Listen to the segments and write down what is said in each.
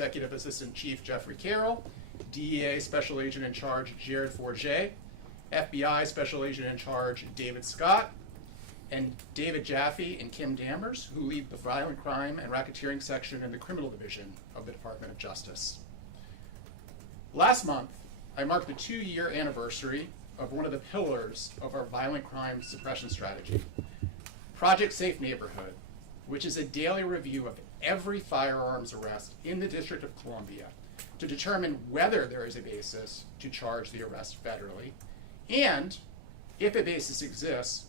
Executive Assistant Chief Jeffrey Carroll, DEA Special Agent in Charge Jared Forget, FBI Special Agent in Charge David Scott, and David Jaffe and Kim Dammers, who lead the Violent Crime and Racketeering Section in the Criminal Division of the Department of Justice. Last month, I marked the 2-year anniversary of one of the pillars of our violent crime suppression strategy, Project Safe Neighborhood, which is a daily review of every firearms arrest in the District of Columbia to determine whether there is a basis to charge the arrest federally, and, if a basis exists,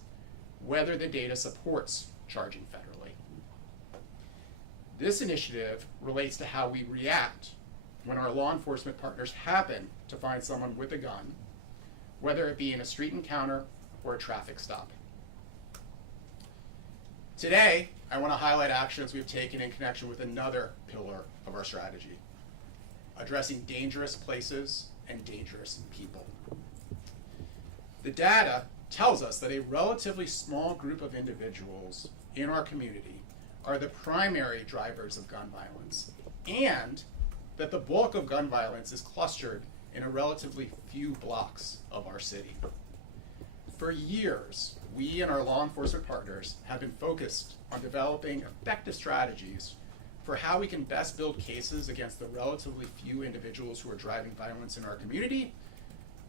whether the data supports charging federally. This initiative relates to how we react when our law enforcement partners happen to find someone with a gun, whether it be in a street encounter or a traffic stop. Today, I want to highlight actions we've taken in connection with another pillar of our strategy, addressing dangerous places and dangerous people. The data tells us that a relatively small group of individuals in our community are the primary drivers of gun violence, and that the bulk of gun violence is clustered in a relatively few blocks of our city. For years, we and our law enforcement partners have been focused on developing effective strategies for how we can best build cases against the relatively few individuals who are driving violence in our community,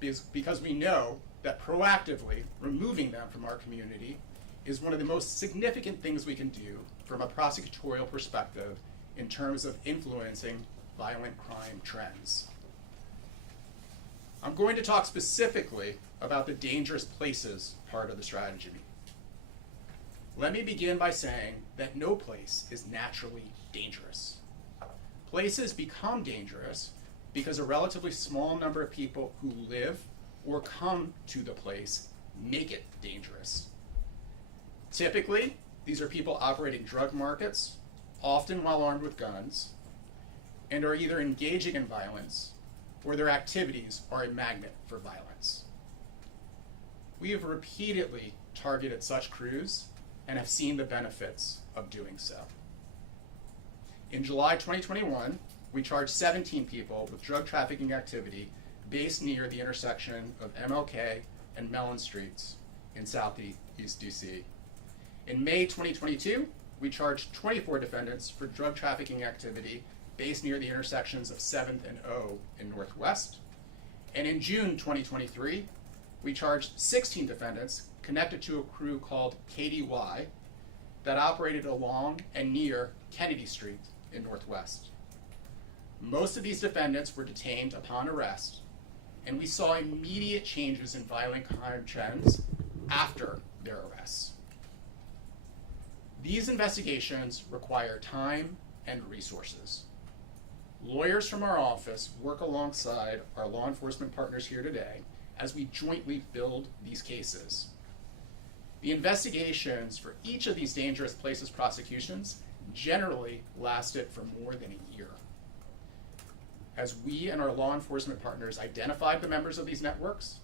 because we know that proactively removing them from our community is one of the most significant things we can do from a prosecutorial perspective in terms of influencing violent crime trends. I'm going to talk specifically about the dangerous places part of the strategy. Let me begin by saying that no place is naturally dangerous. Places become dangerous because a relatively small number of people who live or come to the place make it dangerous. Typically, these are people operating drug markets, often while armed with guns, and are either engaging in violence or their activities are a magnet for violence. We have repeatedly targeted such crews and have seen the benefits of doing so. In July 2021, we charged 17 people with drug trafficking activity based near the intersection of MLK and Mellon Streets in Southeast DC. In May 2022, we charged 24 defendants for drug trafficking activity based near the intersections of 7th and O in Northwest. And in June 2023, we charged 16 defendants connected to a crew called KDY that operated along and near Kennedy Street in Northwest. Most of these defendants were detained upon arrest, and we saw immediate changes in violent crime trends after their arrests. These investigations require time and resources. Lawyers from our office work alongside our law enforcement partners here today as we jointly build these cases. The investigations for each of these dangerous places prosecutions generally lasted for more than a year. As we and our law enforcement partners identified the members of these networks,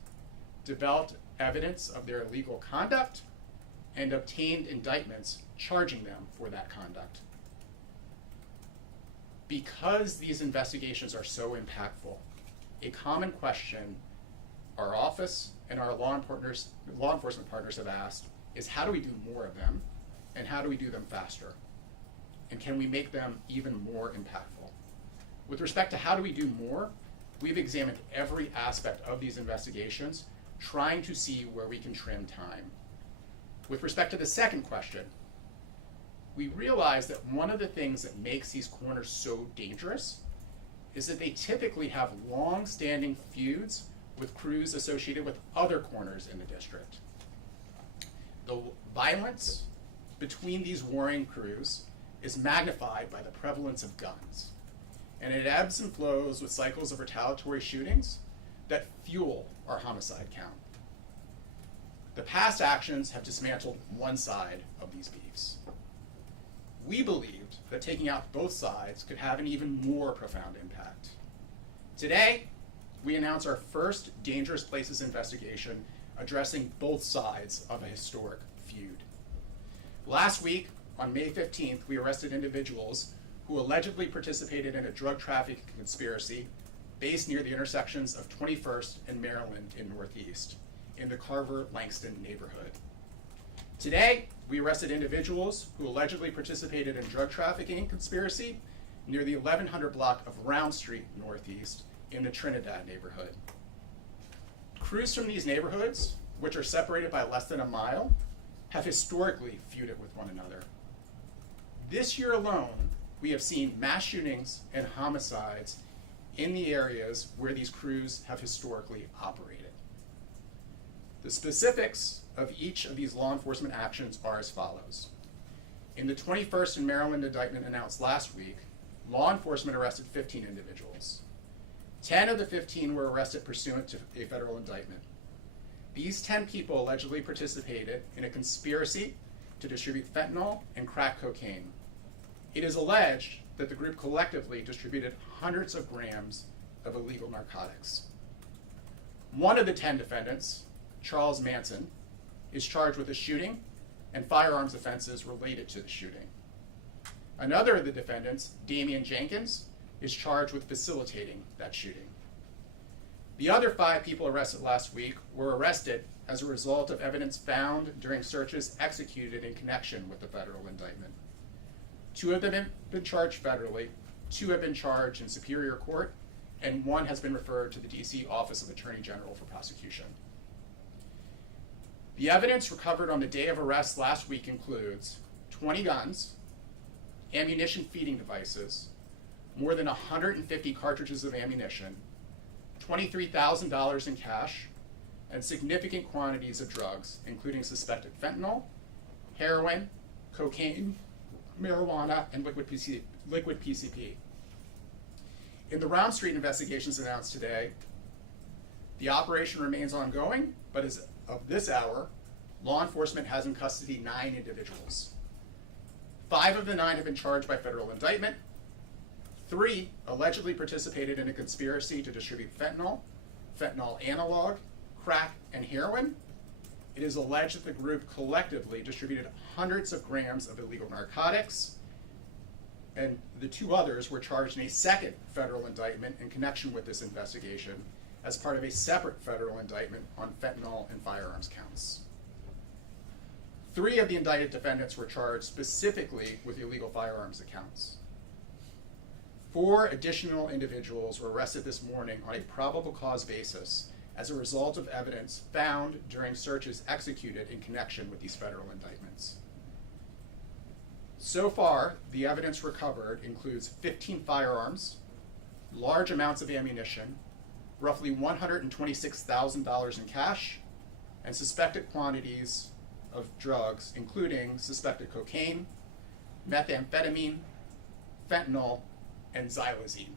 developed evidence of their illegal conduct, and obtained indictments charging them for that conduct. Because these investigations are so impactful, a common question our office and our law enforcement partners have asked is, how do we do more of them, and how do we do them faster? And can we make them even more impactful? With respect to how do we do more, we've examined every aspect of these investigations, trying to see where we can trim time. With respect to the second question, we realize that one of the things that makes these corners so dangerous is that they typically have long-standing feuds with crews associated with other corners in the district. The violence between these warring crews is magnified by the prevalence of guns, and it ebbs and flows with cycles of retaliatory shootings that fuel our homicide count. The past actions have dismantled one side of these beefs. We believed that taking out both sides could have an even more profound impact. Today, we announce our first Dangerous Places investigation addressing both sides of a historic feud. Last week, on May 15th, we arrested individuals who allegedly participated in a drug trafficking conspiracy based near the intersections of 21st and Maryland in Northeast, in the Carver-Langston neighborhood. Today, we arrested individuals who allegedly participated in drug trafficking conspiracy near the 1100 block of Round Street Northeast in the Trinidad neighborhood. Crews from these neighborhoods, which are separated by less than a mile, have historically feuded with one another. This year alone, we have seen mass shootings and homicides in the areas where these crews have historically operated. The specifics of each of these law enforcement actions are as follows. In the 21st and Maryland indictment announced last week, law enforcement arrested 15 individuals. 10 of the 15 were arrested pursuant to a federal indictment. These 10 people allegedly participated in a conspiracy to distribute fentanyl and crack cocaine. It is alleged that the group collectively distributed hundreds of grams of illegal narcotics. One of the 10 defendants, Charles Manson, is charged with a shooting and firearms offenses related to the shooting. Another of the defendants, Damian Jenkins, is charged with facilitating that shooting. The other 5 people arrested last week were arrested as a result of evidence found during searches executed in connection with the federal indictment. 2 of them have been charged federally, 2 have been charged in Superior Court, and 1 has been referred to the DC Office of Attorney General for prosecution. The evidence recovered on the day of arrest last week includes 20 guns, ammunition feeding devices, more than 150 cartridges of ammunition, $23,000 in cash, and significant quantities of drugs, including suspected fentanyl, heroin, cocaine, marijuana, and liquid PCP. In the Round Street investigations announced today, the operation remains ongoing, but as of this hour, law enforcement has in custody 9 individuals. 5 of the 9 have been charged by federal indictment. 3 allegedly participated in a conspiracy to distribute fentanyl, fentanyl analog, crack, and heroin. It is alleged that the group collectively distributed hundreds of grams of illegal narcotics, and the 2 others were charged in a second federal indictment in connection with this investigation as part of a separate federal indictment on fentanyl and firearms counts. 3 of the indicted defendants were charged specifically with illegal firearms accounts. 4 additional individuals were arrested this morning on a probable cause basis as a result of evidence found during searches executed in connection with these federal indictments. So far, the evidence recovered includes 15 firearms, large amounts of ammunition, roughly $126,000 in cash, and suspected quantities of drugs, including suspected cocaine, methamphetamine, fentanyl, and xylazine.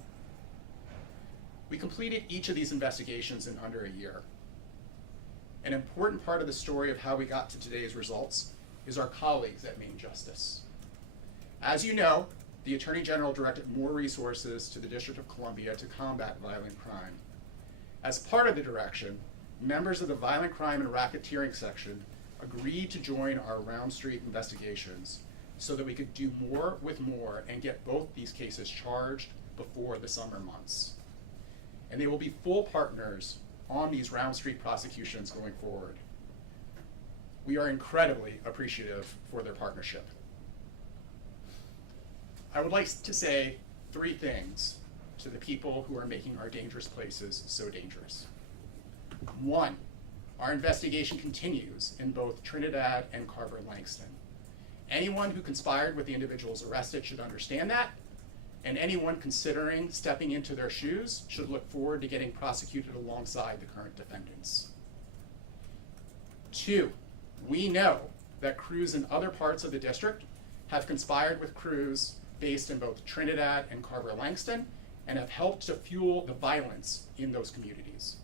We completed each of these investigations in under a year. An important part of the story of how we got to today's results is our colleagues at Maine Justice. As you know, the Attorney General directed more resources to the District of Columbia to combat violent crime. As part of the direction, members of the Violent Crime and Racketeering section agreed to join our Round Street investigations so that we could do more with more and get both these cases charged before the summer months. And they will be full partners on these Round Street prosecutions going forward. We are incredibly appreciative for their partnership. I would like to say 3 things to the people who are making our dangerous places so dangerous. 1, our investigation continues in both Trinidad and Carver-Langston. Anyone who conspired with the individuals arrested should understand that, and anyone considering stepping into their shoes should look forward to getting prosecuted alongside the current defendants. 2, we know that crews in other parts of the district have conspired with crews based in both Trinidad and Carver-Langston and have helped to fuel the violence in those communities.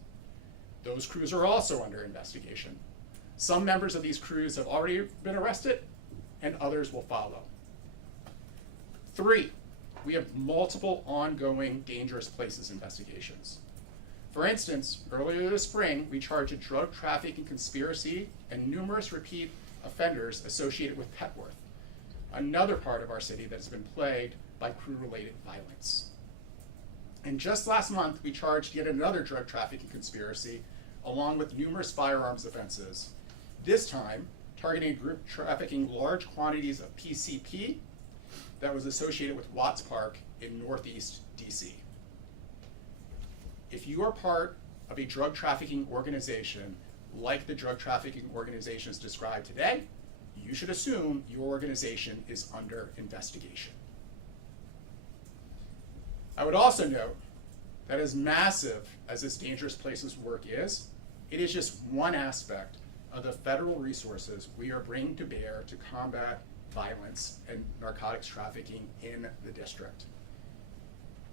Those crews are also under investigation. Some members of these crews have already been arrested, and others will follow. 3, we have multiple ongoing dangerous places investigations. For instance, earlier this spring, we charged a drug trafficking conspiracy and numerous repeat offenders associated with Petworth, another part of our city that has been plagued by crew-related violence. And just last month, we charged yet another drug trafficking conspiracy, along with numerous firearms offenses, this time targeting a group trafficking large quantities of PCP that was associated with Watts Park in Northeast DC. If you are part of a drug trafficking organization like the drug trafficking organizations described today, you should assume your organization is under investigation. I would also note that as massive as this Dangerous Places work is, it is just one aspect of the federal resources we are bringing to bear to combat violence and narcotics trafficking in the district.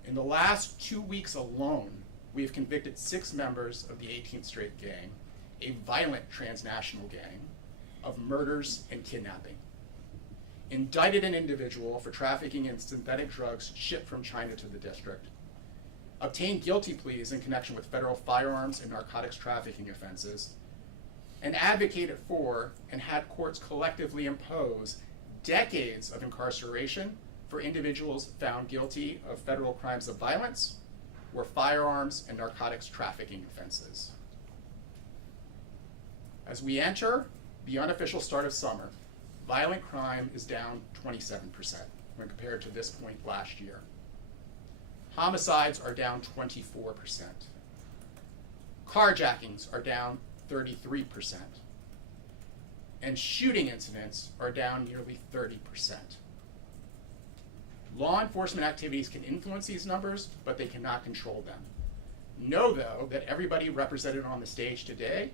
In the last 2 weeks alone, we have convicted 6 members of the 18th Street Gang, a violent transnational gang, of murders and kidnapping, indicted an individual for trafficking in synthetic drugs shipped from China to the district, obtained guilty pleas in connection with federal firearms and narcotics trafficking offenses, and advocated for and had courts collectively impose decades of incarceration for individuals found guilty of federal crimes of violence or firearms and narcotics trafficking offenses. As we enter the unofficial start of summer, violent crime is down 27% when compared to this point last year. Homicides are down 24%. Carjackings are down 33%. And shooting incidents are down nearly 30%. Law enforcement activities can influence these numbers, but they cannot control them. Know, though, that everybody represented on the stage today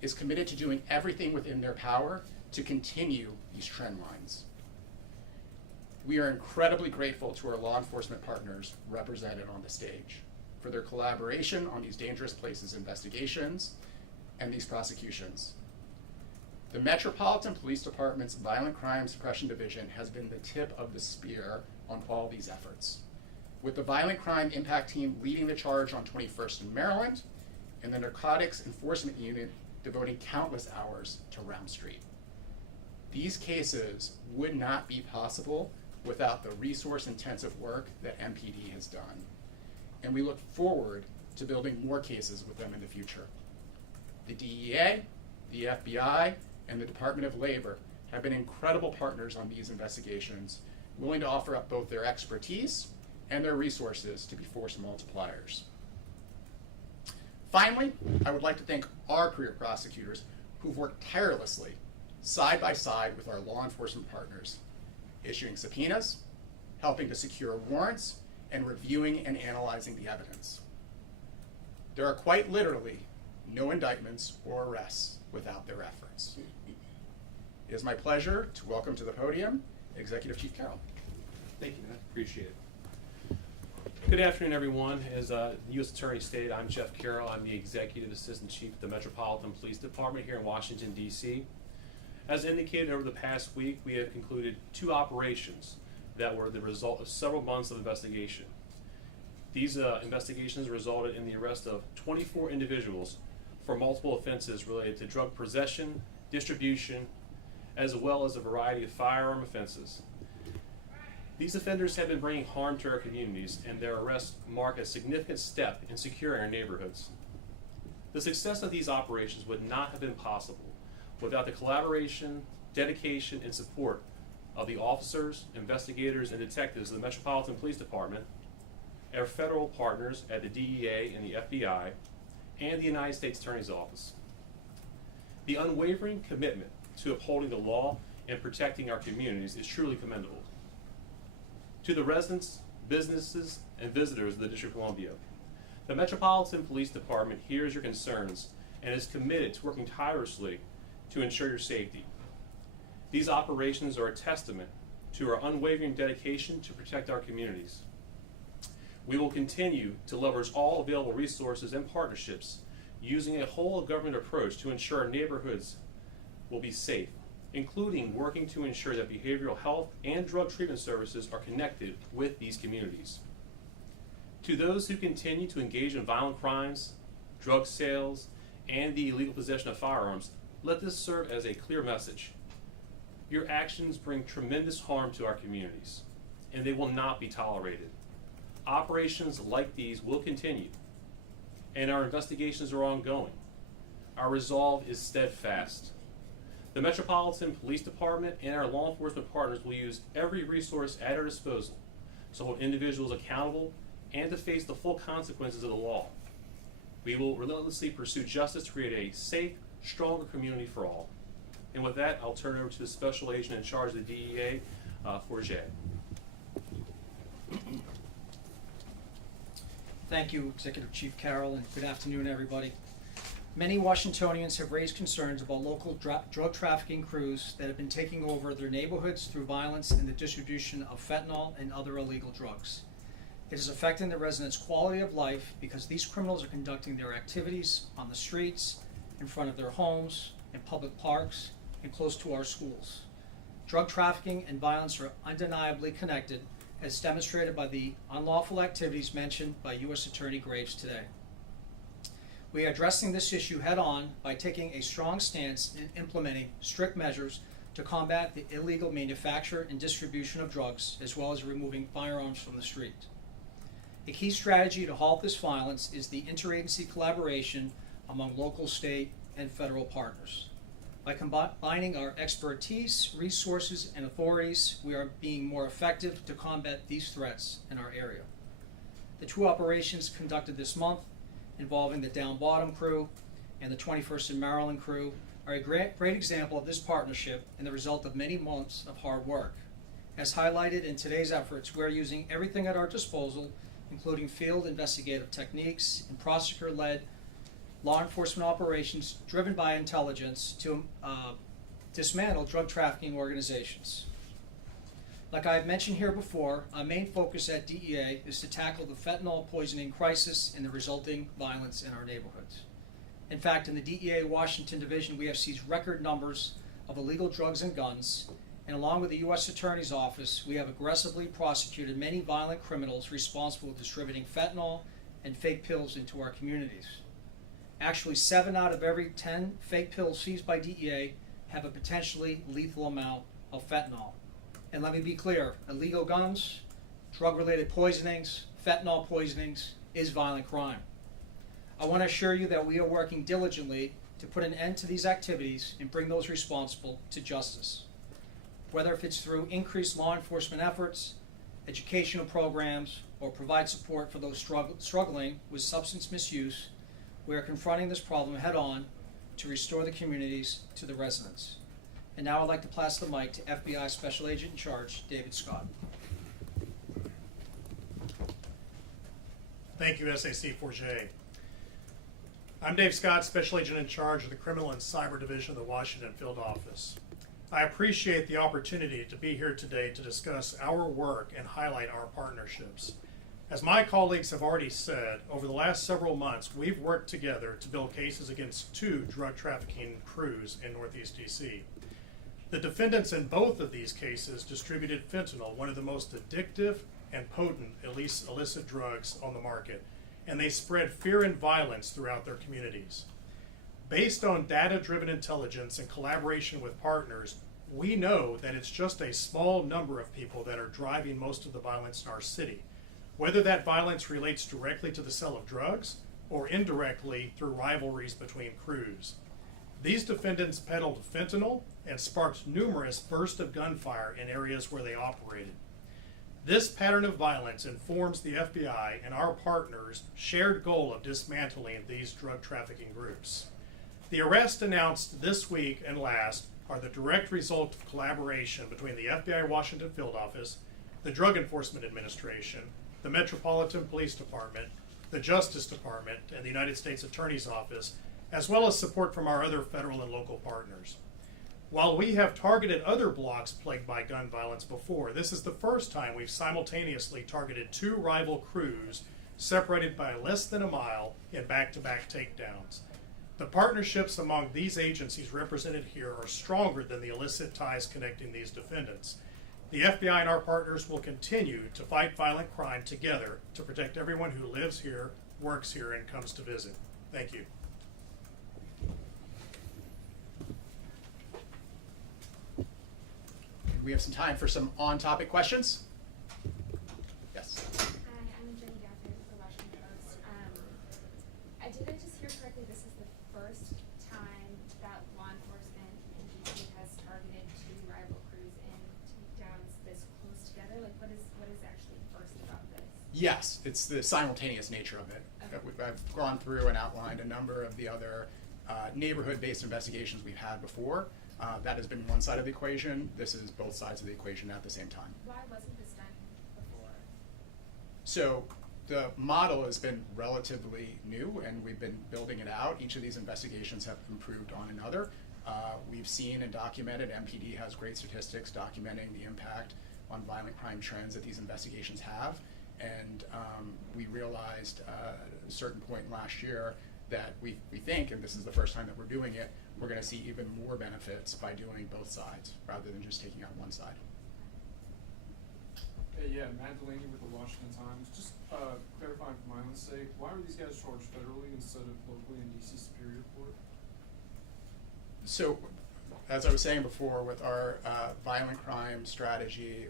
is committed to doing everything within their power to continue these trend lines. We are incredibly grateful to our law enforcement partners represented on the stage for their collaboration on these Dangerous Places investigations and these prosecutions. The Metropolitan Police Department's Violent Crime Suppression Division has been the tip of the spear on all these efforts, with the Violent Crime Impact Team leading the charge on 21st in Maryland, and the Narcotics Enforcement Unit devoting countless hours to Round Street. These cases would not be possible without the resource-intensive work that MPD has done, and we look forward to building more cases with them in the future. The DEA, the FBI, and the Department of Labor have been incredible partners on these investigations, willing to offer up both their expertise and their resources to be force multipliers. Finally, I would like to thank our career prosecutors who've worked tirelessly, side by side with our law enforcement partners, issuing subpoenas, helping to secure warrants, and reviewing and analyzing the evidence. There are quite literally no indictments or arrests without their efforts. It is my pleasure to welcome to the podium Executive Chief Carroll. Thank you, Matt. Appreciate it. Good afternoon, everyone. As the U.S. Attorney stated, I'm Jeff Carroll. I'm the Executive Assistant Chief of the Metropolitan Police Department here in Washington, D.C. As indicated over the past week, we have concluded 2 operations that were the result of several months of investigation. These investigations resulted in the arrest of 24 individuals for multiple offenses related to drug possession, distribution, as well as a variety of firearm offenses. These offenders have been bringing harm to our communities, and their arrests mark a significant step in securing our neighborhoods. The success of these operations would not have been possible without the collaboration, dedication, and support of the officers, investigators, and detectives of the Metropolitan Police Department, our federal partners at the DEA and the FBI, and the United States Attorney's Office. The unwavering commitment to upholding the law and protecting our communities is truly commendable. To the residents, businesses, and visitors of the District of Columbia, the Metropolitan Police Department hears your concerns and is committed to working tirelessly to ensure your safety. These operations are a testament to our unwavering dedication to protect our communities. We will continue to leverage all available resources and partnerships using a whole of government approach to ensure our neighborhoods will be safe, including working to ensure that behavioral health and drug treatment services are connected with these communities. To those who continue to engage in violent crimes, drug sales, and the illegal possession of firearms, let this serve as a clear message. Your actions bring tremendous harm to our communities. and they will not be tolerated. Operations like these will continue, and our investigations are ongoing. Our resolve is steadfast. The Metropolitan Police Department and our law enforcement partners will use every resource at our disposal to hold individuals accountable and to face the full consequences of the law. We will relentlessly pursue justice to create a safe, stronger community for all. And with that, I'll turn it over to the Special Agent in charge of the DEA, Forget. Thank you, Executive Chief Carroll, and good afternoon, everybody. Many Washingtonians have raised concerns about local drug trafficking crews that have been taking over their neighborhoods through violence and the distribution of fentanyl and other illegal drugs. It is affecting the residents' quality of life because these criminals are conducting their activities on the streets, in front of their homes, in public parks, and close to our schools. Drug trafficking and violence are undeniably connected, as demonstrated by the unlawful activities mentioned by U.S. Attorney Graves today. We are addressing this issue head-on by taking a strong stance in implementing strict measures to combat the illegal manufacture and distribution of drugs, as well as removing firearms from the street. A key strategy to halt this violence is the interagency collaboration among local, state, and federal partners. By combining our expertise, resources, and authorities, we are being more effective to combat these threats in our area. The two operations conducted this month, involving the Down Bottom crew and the 21st and Maryland crew, are a great example of this partnership and the result of many months of hard work. As highlighted in today's efforts, we are using everything at our disposal, including field investigative techniques and prosecutor-led law enforcement operations driven by intelligence to dismantle drug trafficking organizations. Like I have mentioned here before, our main focus at DEA is to tackle the fentanyl poisoning crisis and the resulting violence in our neighborhoods. In fact, in the DEA Washington Division, we have seized record numbers of illegal drugs and guns, and along with the U.S. Attorney's Office, we have aggressively prosecuted many violent criminals responsible for distributing fentanyl and fake pills into our communities. Actually, 7 out of every 10 fake pills seized by DEA have a potentially lethal amount of fentanyl. And let me be clear, illegal guns, drug-related poisonings, fentanyl poisonings is violent crime. I want to assure you that we are working diligently to put an end to these activities and bring those responsible to justice. Whether if it's through increased law enforcement efforts, educational programs, or provide support for those struggling with substance misuse, we are confronting this problem head-on to restore the communities to the residents. And now I'd like to pass the mic to FBI Special Agent in Charge, David Scott. Thank you, SAC Forget. I'm Dave Scott, Special Agent in Charge of the Criminal and Cyber Division of the Washington Field Office. I appreciate the opportunity to be here today to discuss our work and highlight our partnerships. As my colleagues have already said, over the last several months, we've worked together to build cases against 2 drug trafficking crews in Northeast DC. The defendants in both of these cases distributed fentanyl, one of the most addictive and potent illicit drugs on the market, and they spread fear and violence throughout their communities. Based on data-driven intelligence and collaboration with partners, we know that it's just a small number of people that are driving most of the violence in our city, whether that violence relates directly to the sale of drugs or indirectly through rivalries between crews. These defendants peddled fentanyl and sparked numerous bursts of gunfire in areas where they operated. This pattern of violence informs the FBI and our partners' shared goal of dismantling these drug trafficking groups. The arrests announced this week and last are the direct result of collaboration between the FBI Washington Field Office, the Drug Enforcement Administration, the Metropolitan Police Department, the Justice Department, and the United States Attorney's Office, as well as support from our other federal and local partners. While we have targeted other blocks plagued by gun violence before, this is the first time we've simultaneously targeted 2 rival crews separated by less than a mile in back-to-back takedowns. The partnerships among these agencies represented here are stronger than the illicit ties connecting these defendants. The FBI and our partners will continue to fight violent crime together to protect everyone who lives here, works here, and comes to visit. Thank you. We have some time for some on-topic questions. Yes, it's the simultaneous nature of it. I've gone through and outlined a number of the other neighborhood-based investigations we've had before. That has been one side of the equation. This is both sides of the equation at the same time. Why wasn't this done before? So the model has been relatively new, and we've been building it out. Each of these investigations have improved on another. We've seen and documented, MPD has great statistics documenting the impact on violent crime trends that these investigations have. And we realized at a certain point last year that we think, and this is the first time that we're doing it, we're going to see even more benefits by doing both sides rather than just taking out one side. Hey, yeah, Matt Delaney with the Washington Times. Just clarifying for my own sake, why were these guys charged federally instead of locally in DC Superior Court? So, as I was saying before, with our violent crime strategy,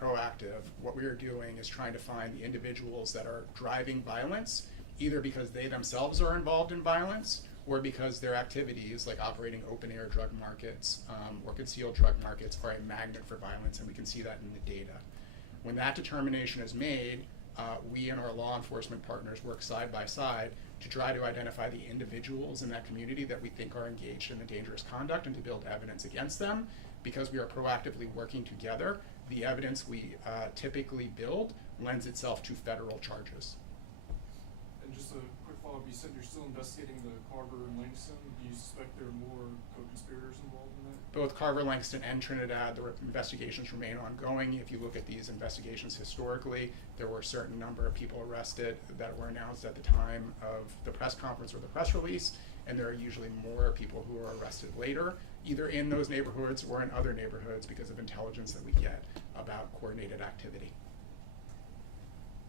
proactive, what we are doing is trying to find the individuals that are driving violence, either because they themselves are involved in violence or because their activities, like operating open-air drug markets or concealed drug markets, are a magnet for violence, and we can see that in the data. When that determination is made, we and our law enforcement partners work side by side to try to identify the individuals in that community that we think are engaged in the dangerous conduct and to build evidence against them. Because we are proactively working together, the evidence we typically build lends itself to federal charges. And just a quick follow-up, you said you're still investigating the Carver and Langston. Do you suspect there are more co-conspirators involved in that? Both Carver, Langston, and Trinidad, the investigations remain ongoing. If you look at these investigations historically, there were a certain number of people arrested that were announced at the time of the press conference or the press release, and there are usually more people who are arrested later, either in those neighborhoods or in other neighborhoods because of intelligence that we get about coordinated activity.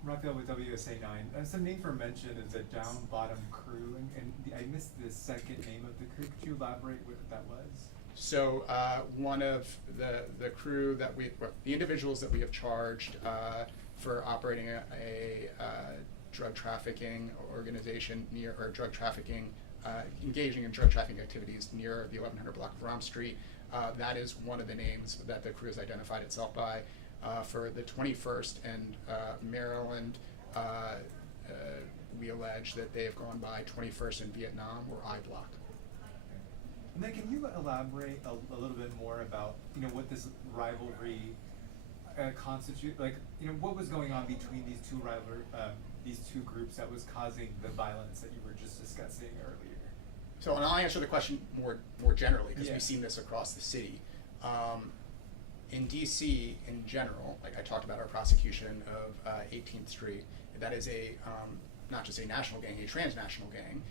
Raphael with WSA 9. Some name for mention is a down bottom crew, and I missed the second name of the crew. Could you elaborate what that was? So one of the crew that the individuals that we have charged for operating a drug trafficking organization near, or drug trafficking, engaging in drug trafficking activities near the 1100 block of Rom Street, that is one of the names that the crew has identified itself by. For the 21st and Maryland, we allege that they have gone by 21st in Vietnam or I Block. And then can you elaborate a little bit more about, what this rivalry constitute, what was going on between these two groups that was causing the violence that you were just discussing earlier? So, and I'll answer the question more generally, because Yeah. we've seen this across the city. In DC, in general, like I talked about our prosecution of 18th Street, that is a not just a national gang, a transnational gang.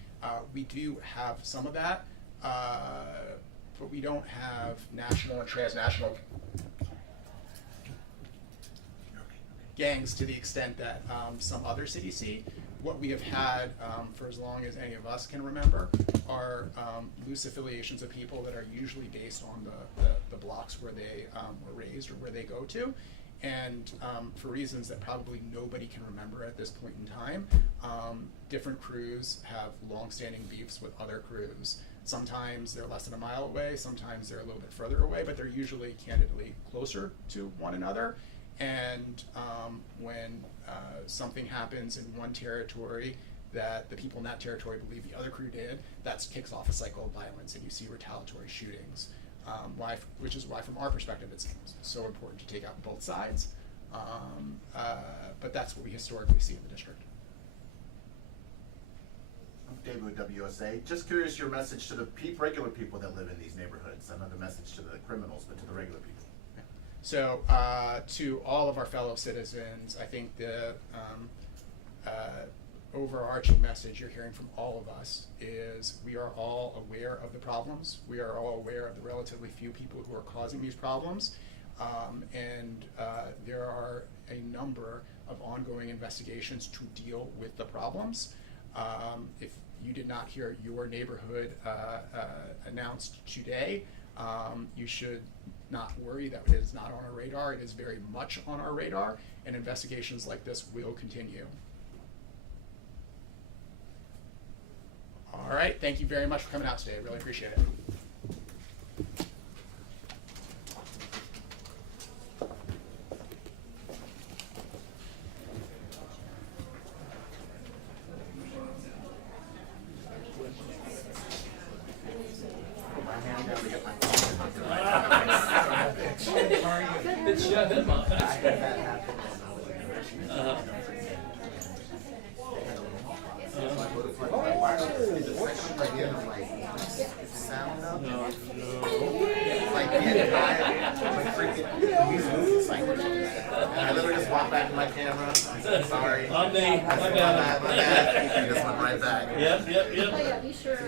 We do have some of that, but we don't have national and transnational gangs to the extent that some other cities see. What we have had for as long as any of us can remember are loose affiliations of people that are usually based on the blocks where they were raised or where they go to. And for reasons that probably nobody can remember at this point in time, different crews have long-standing beefs with other crews. Sometimes they're less than a mile away, sometimes they're a little bit further away, but they're usually candidly closer to one another. And when something happens in one territory that the people in that territory believe the other crew did, that kicks off a cycle of violence, and you see retaliatory shootings. Which is why, from our perspective, it's so important to take out both sides. But that's what we historically see in the district. I'm David with WSA. Just curious, your message to the regular people that live in these neighborhoods. I know the message to the criminals, but to the regular people. So to all of our fellow citizens, I think the overarching message you're hearing from all of us is we are all aware of the problems. We are all aware of the relatively few people who are causing these problems. And there are a number of ongoing investigations to deal with the problems. If you did not hear your neighborhood announced today, you should not worry that it is not on our radar. It is very much on our radar, and investigations like this will continue. All right, thank you very much for coming out today. I really appreciate it. like the end of like sound up. Like the entire like freaking music. Like, and I literally just walked back to my camera. Sorry. I'm Nate. I said, My bad. my bad. And just went right back. Yep, yep, yep. Oh, yeah, be sure.